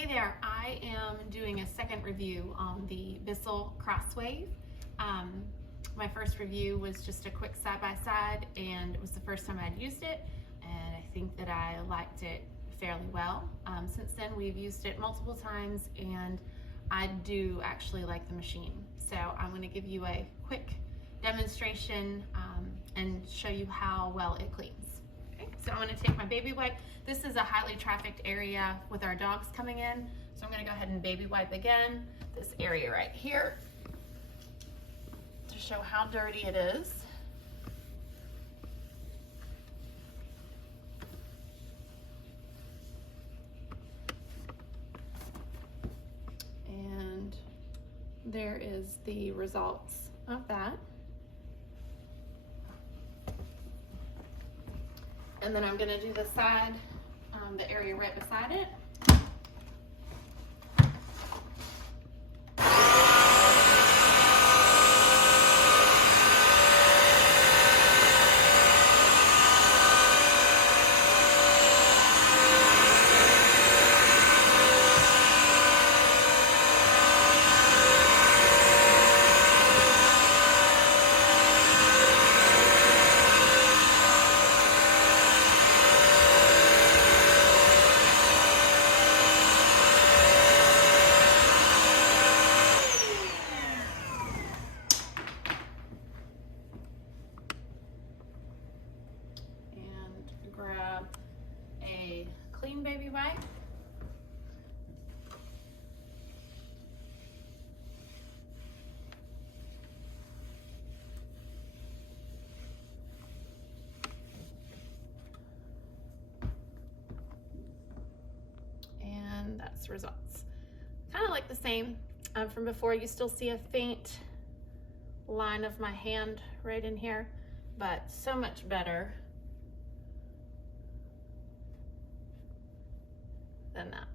Hey there, I am doing a second review on the Bissell CrossWave. My first review was just a quick side-by-side, and it was the first time I'd used it, and I think that I liked it fairly well. Since then we've used it multiple times, and I do actually like the machine. So I'm going to give you a quick demonstration and show you how well it cleans. So I'm going to take my baby wipe. This is a highly trafficked area with our dogs coming in. So I'm going to go ahead and baby wipe again this area right here to show how dirty it is. And there is the results of that. And then I'm going to do the side, the area right beside it. Grab a clean baby wipe. And that's the results. Kind of like the same from before. You still see a faint line of my hand right in here, but so much better than that.